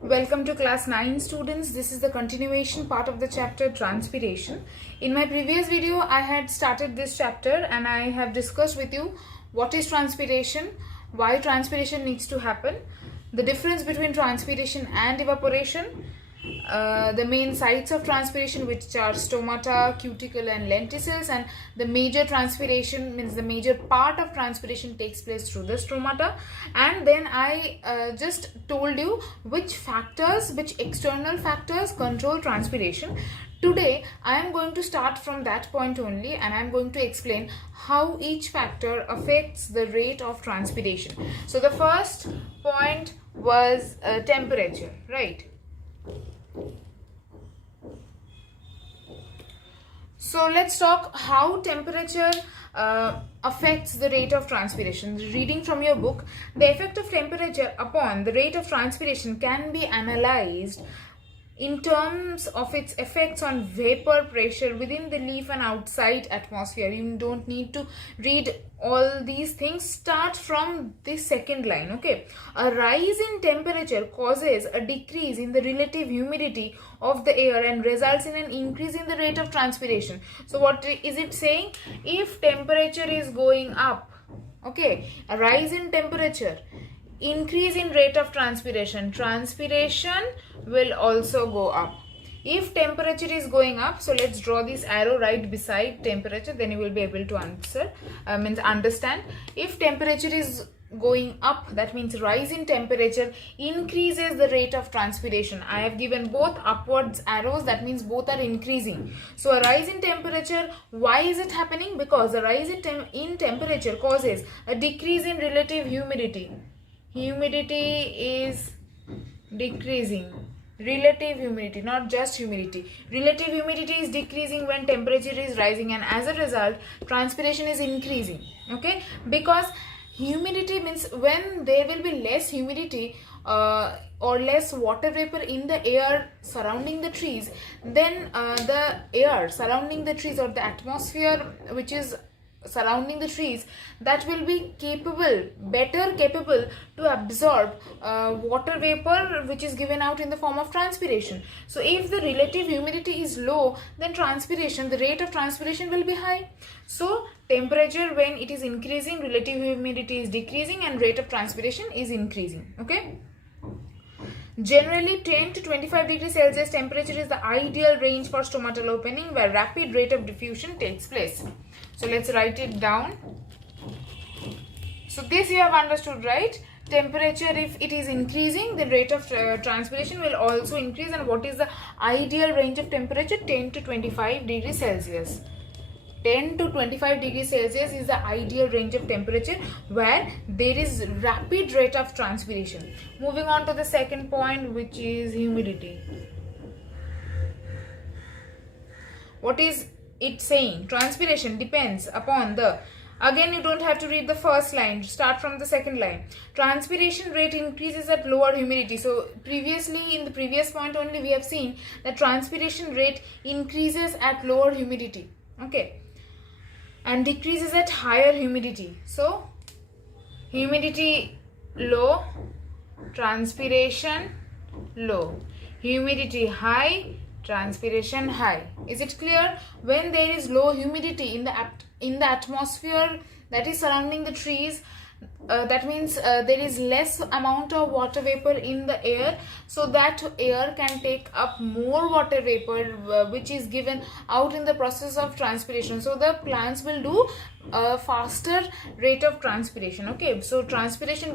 Welcome to class 9 students. This is the continuation part of the chapter transpiration. In my previous video, I had started this chapter and I have discussed with you what is transpiration, why transpiration needs to happen, the difference between transpiration and evaporation, the main sites of transpiration, which are stomata, cuticle and lenticels, and the major transpiration means the major part of transpiration takes place through the stomata. And then I just told you which external factors control transpiration. Today I am going to start from that point only, and I am going to explain how each factor affects the rate of transpiration. So the first point was temperature, right? So let's talk how temperature affects the rate of transpiration. Reading from your book, the effect of temperature upon the rate of transpiration can be analyzed in terms of its effects on vapor pressure within the leaf and outside atmosphere. You don't need to read all these things. Start from the second line. Okay, a rise in temperature causes a decrease in the relative humidity of the air and results in an increase in the rate of transpiration. So what is it saying? If temperature is going up, okay, a rise in temperature, increase in rate of transpiration will also go up. If temperature is going up, so let's draw this arrow right beside temperature, then you will be able to understand. If temperature is going up, that means rise in temperature increases the rate of transpiration. I have given both upwards arrows, that means both are increasing. So a rise in temperature, why is it happening? Because a rise in temperature causes a decrease in relative humidity. Humidity is decreasing. Relative humidity, not just humidity. Relative humidity is decreasing when temperature is rising, and as a result transpiration is increasing. Okay, because humidity means when there will be less humidity or less water vapor in the air surrounding the trees, then the air surrounding the trees, or the atmosphere which is surrounding the trees, that will be better capable to absorb water vapor which is given out in the form of transpiration. So if the relative humidity is low, then the rate of transpiration will be high. So temperature, when it is increasing, relative humidity is decreasing and rate of transpiration is increasing. Okay, generally 10 to 25 degrees Celsius temperature is the ideal range for stomatal opening, where rapid rate of diffusion takes place. So let's write it down. So this you have understood, right? Temperature, if it is increasing, the rate of transpiration will also increase. And what is the ideal range of temperature? 10 to 25 degrees Celsius. 10 to 25 degrees Celsius is the ideal range of temperature where there is rapid rate of transpiration. Moving on to the second point, which is humidity. What is it saying? Transpiration depends upon the, again you don't have to read the first line, start from the second line. Transpiration rate increases at lower humidity. So previously, in the previous point only, we have seen that transpiration rate increases at lower humidity, okay, and decreases at higher humidity. So humidity low, transpiration low. Humidity high, transpiration high. Is it clear? When there is low humidity in the atmosphere that is surrounding the trees, that means there is less amount of water vapor in the air, so that air can take up more water vapor which is given out in the process of transpiration. So the plants will do a faster rate of transpiration. Okay, so transpiration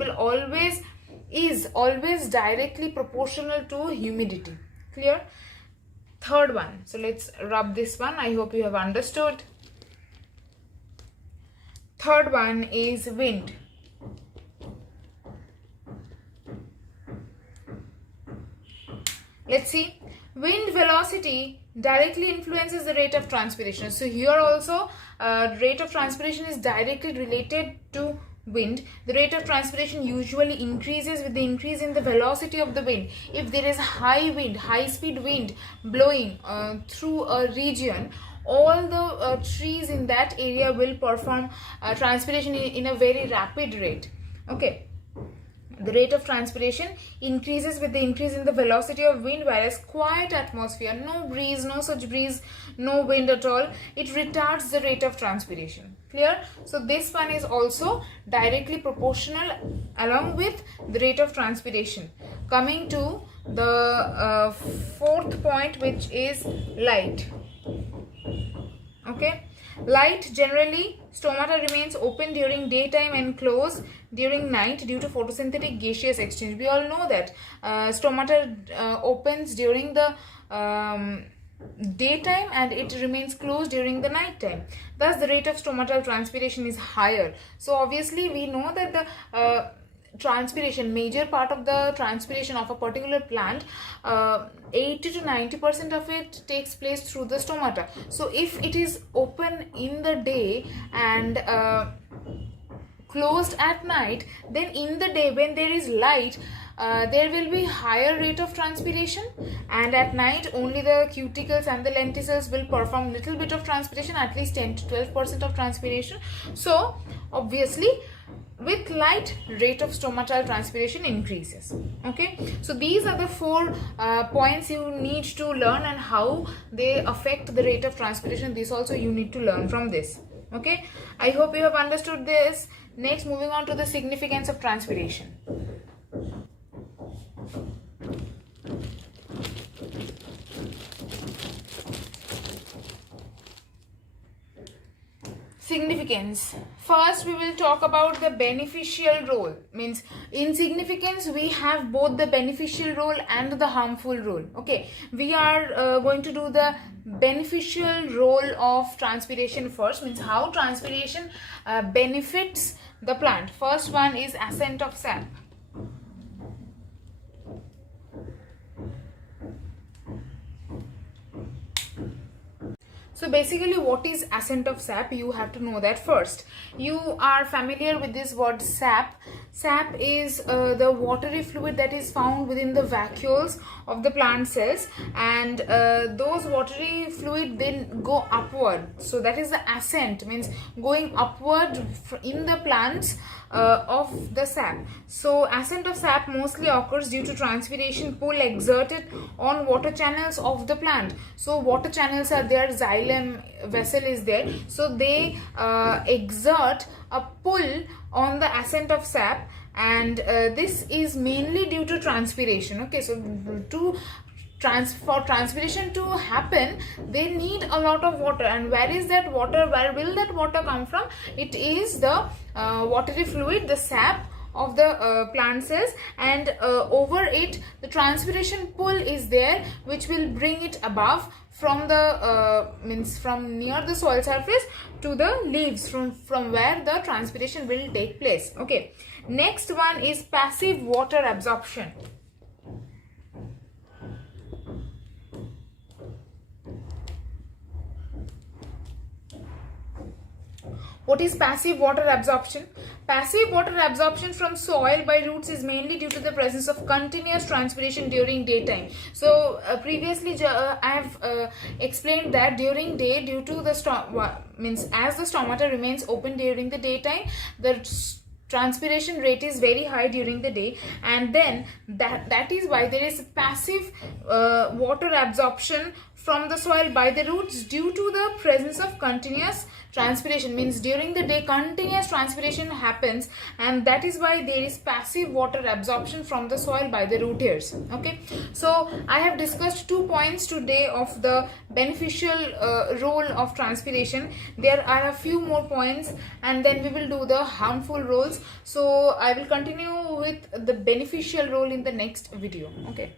is always directly proportional to humidity. Clear? Third one, so let's rub this one. I hope you have understood. Third one is wind. Let's see. Wind velocity directly influences the rate of transpiration. So here also rate of transpiration is directly related to wind. The rate of transpiration usually increases with the increase in the velocity of the wind. If there is high wind, high speed wind blowing through a region, all the trees in that area will perform transpiration in a very rapid rate. Okay, The rate of transpiration increases with the increase in the velocity of wind, whereas quiet atmosphere, no breeze, no such breeze, no wind at all, it retards the rate of transpiration. Clear? So this one is also directly proportional along with the rate of transpiration. Coming to the fourth point, which is light. Okay, light, generally stomata remains open during daytime and closed during night due to photosynthetic gaseous exchange. We all know that stomata opens during the daytime and it remains closed during the night time. Thus the rate of stomatal transpiration is higher. So obviously we know that the transpiration, major part of the transpiration of a particular plant, 80 to 90% of it takes place through the stomata. So if it is open in the day and closed at night, then in the day when there is light, there will be higher rate of transpiration, and at night only the cuticles and the lenticels will perform little bit of transpiration, at least 10 to 12% of transpiration. So obviously with light, rate of stomatal transpiration increases. Okay, so these are the four points you need to learn and how they affect the rate of transpiration. This also you need to learn from this. Okay, I hope you have understood this. Next, moving on to the significance of transpiration. Significance. First we will talk about the beneficial role. Means in significance we have both the beneficial role and the harmful role. Okay, we are going to do the beneficial role of transpiration first. Means how transpiration benefits the plant. First one is ascent of sap. So basically, what is ascent of sap? You have to know that first. You are familiar with this word sap. Sap is the watery fluid that is found within the vacuoles of the plant cells, and those watery fluid then go upward. So that is the ascent, means going upward in the plants of the sap. So ascent of sap mostly occurs due to transpiration pull exerted on water channels of the plant. So water channels are there, xylem vessel is there, so they exert a pull on the ascent of sap, and this is mainly due to transpiration. Okay, so for transpiration to happen, they need a lot of water. And where is that water? Where will that water come from? It is the watery fluid, the sap of the plant cells, and over it the transpiration pull is there, which will bring it above from the means from near the soil surface to the leaves, from where the transpiration will take place. Okay, next one is passive water absorption. What is passive water absorption? Passive water absorption from soil by roots is mainly due to the presence of continuous transpiration during daytime. So previously I have explained that during day, due to the as the stomata remains open during the daytime, the transpiration rate is very high during the day, and then that is why there is passive water absorption from the soil by the roots due to the presence of continuous transpiration. Means during the day continuous transpiration happens, and that is why there is passive water absorption from the soil by the root hairs. Okay, so I have discussed 2 points today of the beneficial role of transpiration. There are a few more points, and then we will do the harmful roles. So I will continue with the beneficial role in the next video. Okay.